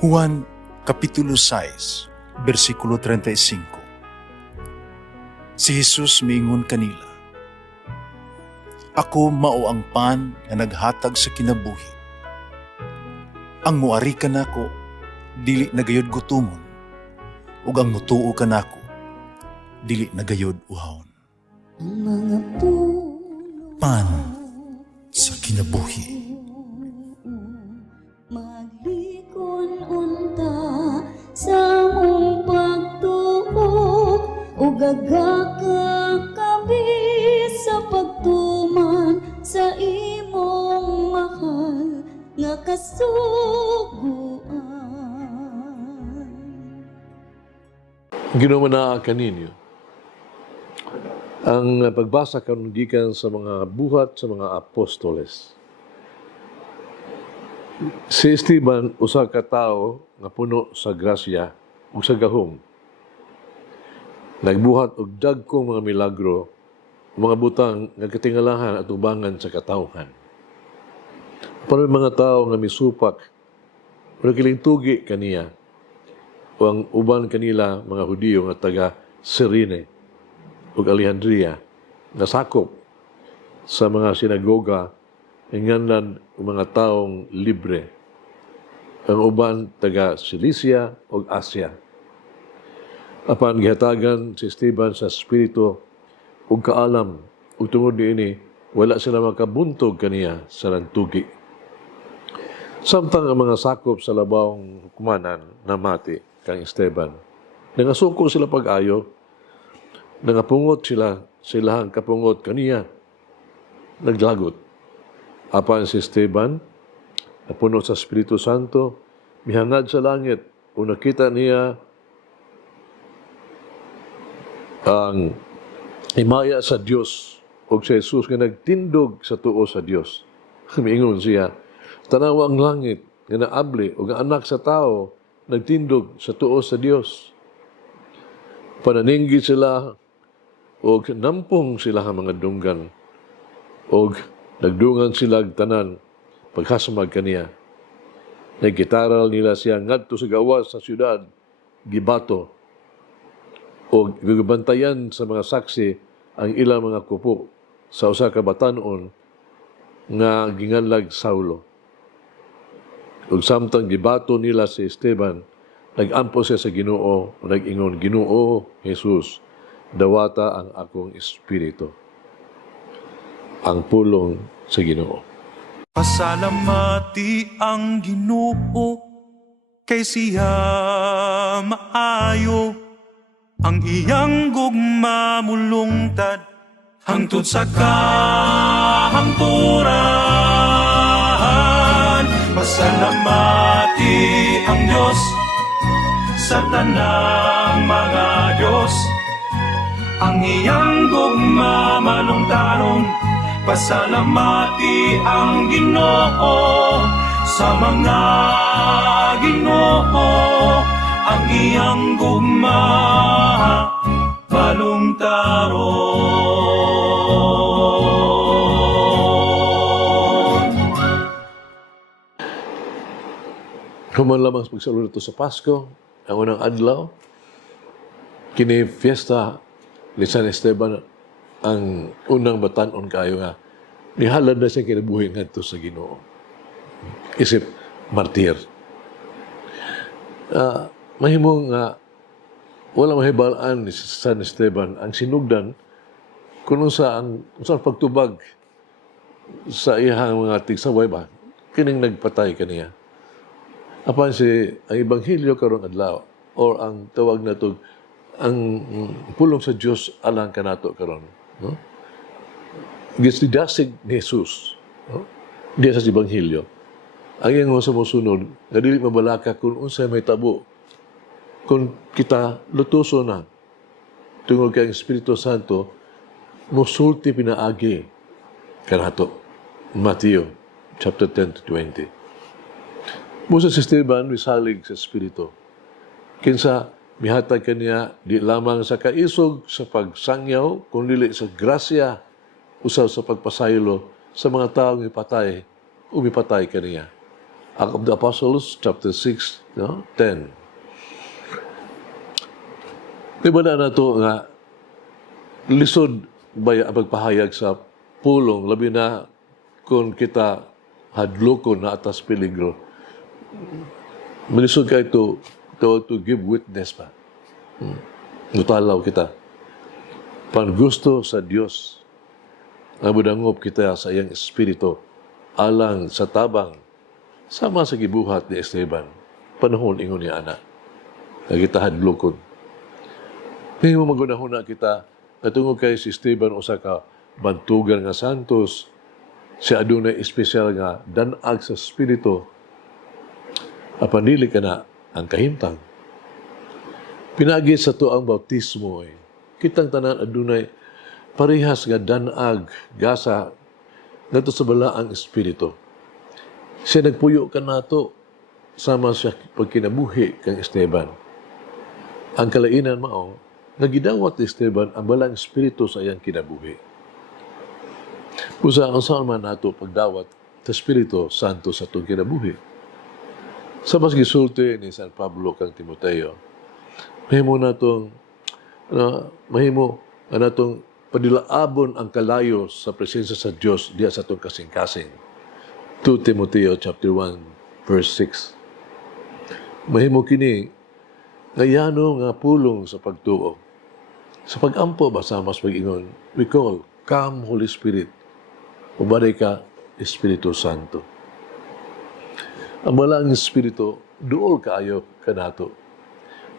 Juan Kapitulo 6, versikulo 35. Si Jesus miingon kanila, "Ako mao ang pan nga naghatag sa kinabuhi. Ang muari kanako dili nagayod gutomon, ug ang mutuo kanako dili nagayod uhawon." Ang mga puno Pan sa kinabuhi. maglikon unta sa mong pagtuo ug gagakabi sa pagtuman sa imong mahal nga kasuguan. Ginumana kaninyo ang pagbasa karon gikan sa mga buhat sa mga apostoles. Si Esteban usa ka tawo nga puno sa grasya ug sa gahom. Nagbuhat og dagkong mga milagro, mga butang nga katingalahan at ubangan sa katawhan. Pero mga tawo nga misupak o kiling kaniya o ang uban kanila mga Hudiyo nga taga Cyrene ug Alejandria nasakop sa mga sinagoga ingananan mga taong libre. Ang uban taga Cilicia ug Asia. Apan gihatagan si Esteban sa espiritu ug kaalam ug tungod niini wala sila makabuntog kaniya sa rantugi. Samtang ang mga sakop sa labawng hukumanan namati kang Esteban. Nangasuko sila pag-ayo, nangapungot sila sa ilahang kapungot kaniya, naglagot. Apan si Esteban, napuno sa Espiritu Santo, mihangad sa langit, o nakita niya ang himaya sa Dios o sa Jesus nga nagtindog sa tuo sa Dios. Miingon siya, tanawa ang langit nga naabli o nga anak sa tao nagtindog sa tuo sa Dios. Pananinggi sila o nampong sila ang mga dunggan o nagdungan sila tanan paghasamag kaniya. Nagkitaral nila siya ngadto sa gawas sa syudad, gibato, o gibantayan sa mga saksi ang ilang mga kupo sa usa ka batan-on nga ginganlag Saulo. Ug samtang gibato nila si Esteban, nagampo siya sa Ginoo, nag-ingon, "Ginoo Jesus, dawata ang akong espiritu." Ang pulong sa Ginoo. Pasalamati ang Ginoo kay siya maayo, ang iyang gugma mulungtad hangtod sa kahangturan. Pasalamati ang Diyos sa tanang mga Diyos, ang iyang gugma malungtaron. Pasalamati ang Ginoo sa mga Ginoo, ang iyang gugma balungtaron. Human lamang sa pagsalud ito sa Pasko, ang unang adlaw, kini fiesta ni San Esteban, ang unang batan-on kayo nga, nihalad na siya kinabuhi nga ito sa Ginoo. Isip, martir. Mahimong nga, wala mahibalaan ni San Esteban ang sinugdan kung saan pagtubag sa iyang mga tigsaway ba, kining nagpatay kaniya. Apan ang Ebanghelyo karong adlaw, or ang tawag na ito, ang pulong sa Diyos alang kanato karon. No? Gisidasig ni Jesus, no? Diya sa Ebanghelyo. Ang iyang mga sumusunod, nga dili mabalaka kung unsay may tabo, kung kita lutuso na, tungod kay ang Espiritu Santo, musulti pinaagi kanato. Mateo, chapter 10-20. Musa si Esteban, misalig sa Espiritu. Kinsa, mihatag kaniya di lamang sa kaisog sa pagsangyaw, kundi sa grasya, usaw sa pagpasaylo sa mga taong ipatay, umipatay kaniya. Acts of the Apostles, chapter 6, 10. Diba na to nga, lisod ba ang pagpahayag sa pulong, labi na kung kita hadlokon na atas peligro. Malisod kayo to give witness pa. Nutalaw kita. Pan gusto sa Diyos, nga budangop kita sa iyang espiritu, alang sa tabang, sama sa gibuhat ni Esteban, panahon ingon niya anak, na kita hadlokon. Ngayon mo magunahon na kita, natungod kay si Esteban usa ka bantugan nga santos, si adunay espesyal nga danag sa espiritu, apanili ka na ang kahimtang. Pinagi sa to ang bautismo, kitang tanan adunay parehas nga danag, gasa, nato sa balaang espiritu. Siya nagpuyo ka nato, sama siya pagkinabuhi kang Esteban. Ang kalainan mao, nagidawat ni Esteban ang balang espiritu sa iyang kinabuhi. Pusa ang saan man nato pagdawat sa Espiritu Santo sa itong kinabuhi. Sa mas gisulti ni San Pablo kang Timoteo, mahimo natong padilaabon ang kalayo sa presensya sa Diyos diya sa itong kasing-kasing. 2 Timoteo chapter 1 verse 6. Mahimo kini ngayano nga pulong sa pagtuo. Sa pag-ampo ba sa mas pag-ingon, we call, come Holy Spirit, ubaday ka, Espiritu Santo. Ang malang Espiritu, duol kaayo kanato.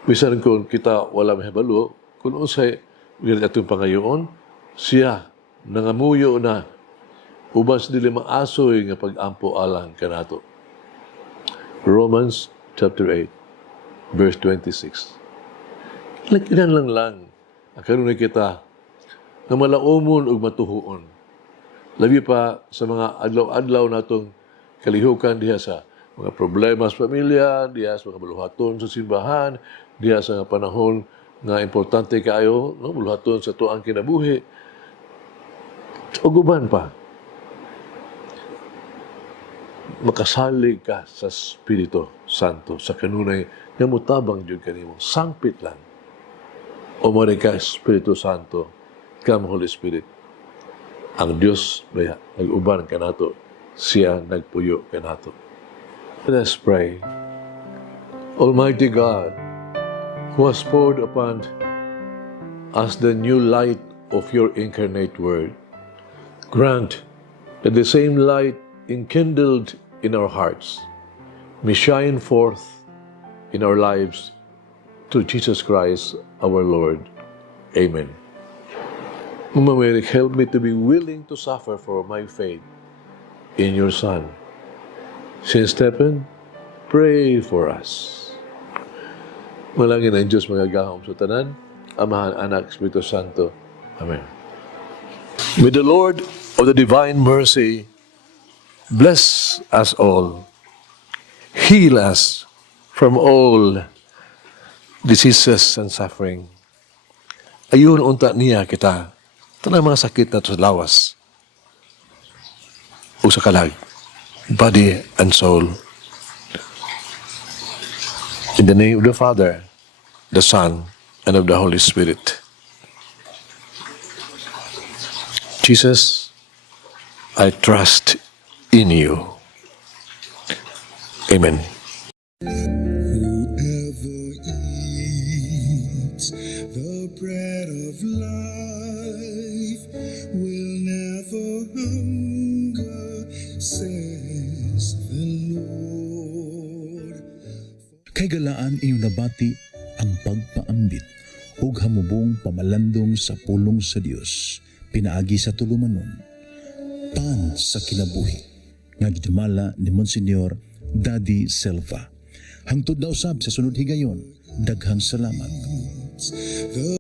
Bisan kung kita wala mahibalo, kung usay, ganit atong pangayoon, siya, nangamuyo na, ubas dili maasoy nga pag-ampo alang kanato. Romans chapter 8, verse 26. Ilan lang, ang kanunay kita, na malaumon o matuhuon. Labi pa sa mga adlaw-adlaw natong kalihukan diha sa mga problema sa pamilya, diha sa mga buluhaton sa simbahan, diha sa panahon nga importante kaayo, no, buluhaton sa tuang kinabuhi. Uguban pa. Makasalig ka sa Espiritu Santo, sa kanunay nga mutabang jud kanimo, sangpit lang. O mare ka, Espiritu Santo, come Holy Spirit. Ang Diyos, nag-uban ka nato, siya nagpuyo ka nato. Let us pray. Almighty God, who has poured upon us the new light of your incarnate word, grant that the same light enkindled in our hearts may shine forth in our lives through Jesus Christ, our Lord. Amen. Mama Mary, help me to be willing to suffer for my faith in your Son. Saint Stephen, pray for us. Malangin ang Diyos magagahom sa tanan, Amahan, Anak, Espiritu Santo. Amen. May the Lord of the divine mercy bless us all, heal us from all diseases and suffering. Ayun unta niya kita, tanang mga sakit na sa lawas o sa kalag, body and soul. In the name of the Father, the Son, and of the Holy Spirit. Jesus, I trust in you. Amen. The bread of life will never hunger, says the Lord. Kay galaan inyong nabati ang pagpaambit ug hamubong pamalandong sa pulong sa Dios pinaagi sa tulumanon. Pan sa kinabuhi nga gidumala ni Monsignor Daddy Silva. Hangtod na usab sa sunod higayon, daghang salamat.